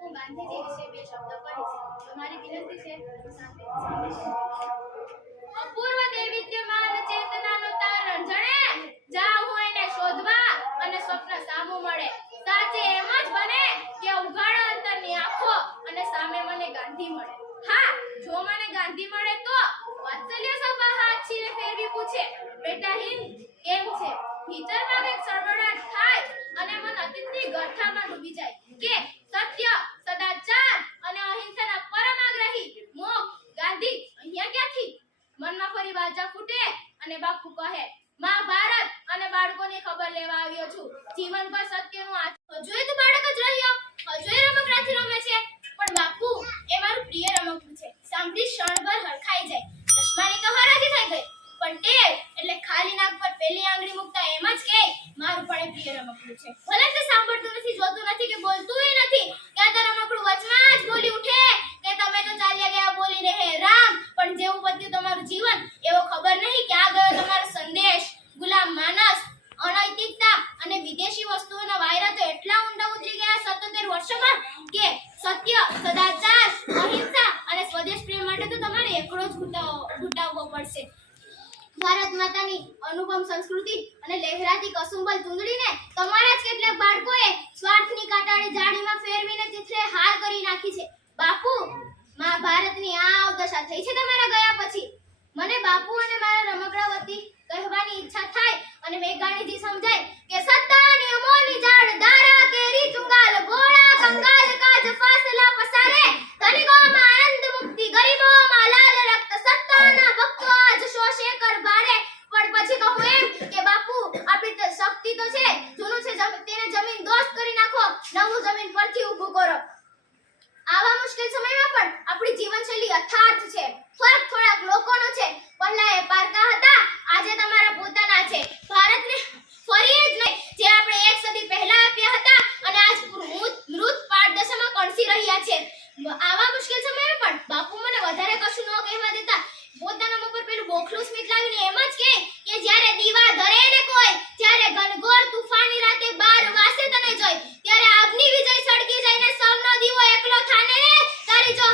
હું ગાંધીજી વિશે બે શબ્દ કહીશ. તમારી વિનંતી છે શાંતિથી સાંભળો. અપૂર્વ દૈવિધ્યમાન ચેતનાનો તારણ જણે જા હું એને શોધવા અને સ્વપ્ન સામું મળે. સાચે એમ જ બને કે ઉઘાડ અંતરની આંખો અને સામે મને ગાંધી મળે. હા, જો મને ગાંધી મળે તો વાત્સલ્ય સભા હાથ છીરે ફેરવી પૂછે, બેટા હિંદ કેમ છે? ભીતરમાં કંઈક સળવળાટ થાય અને મન અતીતની ગઠામાં ડૂબી જાય કે સત્ય, સદાચાર અને અહિંસાના પરમ આગ્રહી મોક્ષ ગાંધી અહીંયા ક્યાંથી? મનમાં ફરી વાજા ફૂટે અને બાપુ કહે, માં ભારત અને બાળકોની ખબર લેવા આવ્યો છું. જીવન પર સત્યનું હજુય તો બાળક જ રહ્યો, હજુય રમકડાથી રમે છે. પણ બાપુ, એ મારું પ્રિય રમકડું છે. સાંભળી ક્ષણભર હરખાઈ જાય. ચશ્માની તો હરાજી થઈ ગઈ, પણ ટેવ એટલે ખાલી નાક પર પેલી આંગળી મૂકતા એમ જ કે મારું પણ એ પ્રિય રમકડું છે. ભલે તે સાંભળતું નથી, જોતું નથી કે બોલતુંય નથી. ક્યાં તો રમકડું વચમાં જ બોલી ઉઠે કે તમે તો ચાલ્યા ગયા બોલી રહે રામ. પણ જેવું પત્યું તમારું જીવન, એવો ખબર નહીં ક્યાં ગયો તમારો સંદેશ. ગુલામ માનસ, અનૈતિકતા અને વિદેશી વસ્તુઓના વાયરા તો એટલા ઊંડા ઉતરી ગયા 77 વર્ષોમાં કે સત્ય, સદાચાર, અહિંસા અને સ્વદેશ પ્રેમ માટે તો તમારે એકડો જ ઘૂંટાવવો પડશે. ભારત માતાની અનુપમ સંસ્કૃતિ અને લહેરાતી કસુંબલ ચૂંદડીને તમારા જ કેટલાક બાળકોએ સ્વાર્થની કાંટાળી જાળીમાં ફેરવીને ચિત્રે હાર કરી નાખી છે. બાપુ, મહાભારતની આ અવદશા થઈ છે તમારા ગયા પછી. મને બાપુ અને મારા રમકડા વતી કહેવાની ઈચ્છા થાય અને મેઘાણીજી સમજાય કે સત્તાની અમોની જાડ દારા કેરી ચુંગાલ ભોળા કંગાલ કાજ ફાસલા પસારે ધનિકોમાં આનંદ મુક્તિ ગરીબોમાં લાલ રક્ત સત્તાના ભક્તો આજ શોષે કર ભારે. પણ પછી કહું એમ કે બાપુ, આપણી તો શક્તિ તો છે, જૂનું છે તેને જમીન દોસ્ત કરી નાખો, નવું જમીન પરથી ઊભું કરો. આવા મુશ્કેલ સમયમાં પણ આપણી જીવનશૈલી યથાર્થ છે. ફરક થોડાક લોકોનો છે. પહેલા એ પારકા હતા, આજે તમારા પોતાના છે. ભારતને ફરી જ નહીં જે આપણે એક સદી પહેલા આપ્યા હતા અને આજ મૃત પાડદશામાં કણસી રહ્યા છે. આવા મુશ્કેલ સમયમાં પણ બાપુ મને વધારે કશું ન કહેવા દેતા પોતાના મુખ પર પેલું બોખલું સ્મિત લાવીને એમ જ કે જ્યારે દીવા ધરે ને કોઈ, જ્યારે ઘનઘોર તુફાની રાતે બાર વાસે તને જોઈ, ત્યારે આપની વિજય સળગી જઈને સૌનો દીવો એકલો થાને રે. તારી જો